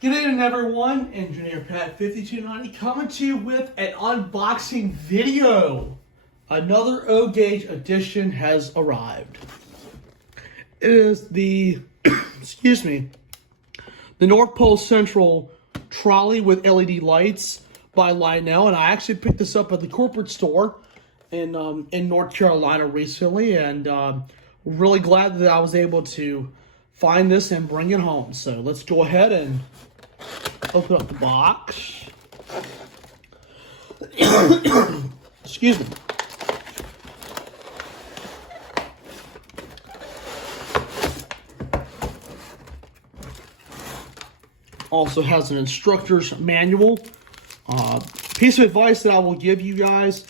Good evening, everyone. Engineer Pat 5290 coming to you with an unboxing video. Another O-Gauge edition has arrived. It is the, excuse me, the North Pole Central Trolley with LED lights by Lionel, and I actually picked this up at the corporate store in North Carolina recently, and really glad that I was able to find this and bring it home. So let's go ahead and open up the box. Excuse me. Also has an instructor's manual. Piece of advice that I will give you guys: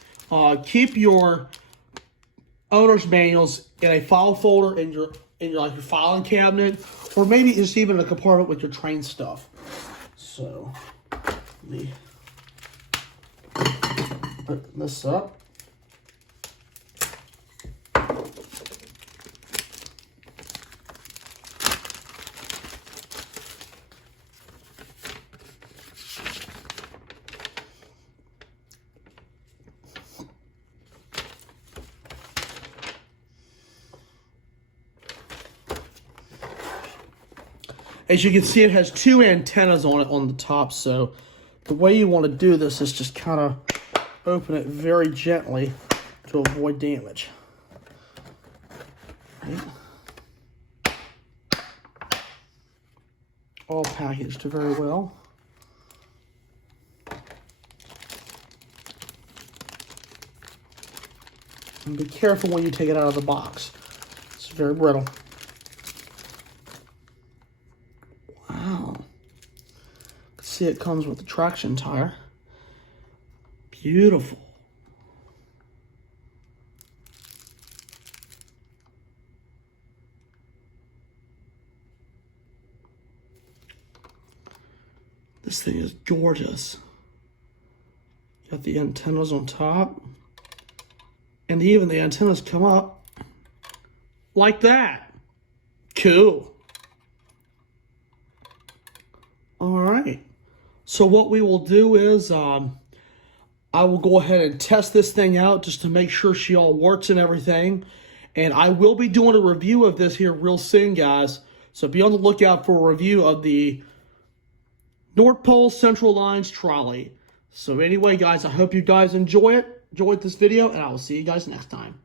keep your owner's manuals in a file folder in your like your filing cabinet, or maybe just even a compartment with your train stuff. So let me open this up. As you can see, it has two antennas on it on the top, so the way you want to do this is just kind of open it very gently to avoid damage. Right. All packaged very well. And be careful when you take it out of the box. It's very brittle. See, it comes with a traction tire. Beautiful. This thing is gorgeous. Got the antennas on top. And even the antennas come up like that. Cool. All right. So what we will do is I will go ahead and test this thing out just to make sure she all works and everything. And I will be doing a review of this here real soon, guys. So be on the lookout for a review of the North Pole Central Lines Trolley. So anyway, guys, I hope you guys enjoyed this video, and I will see you guys next time.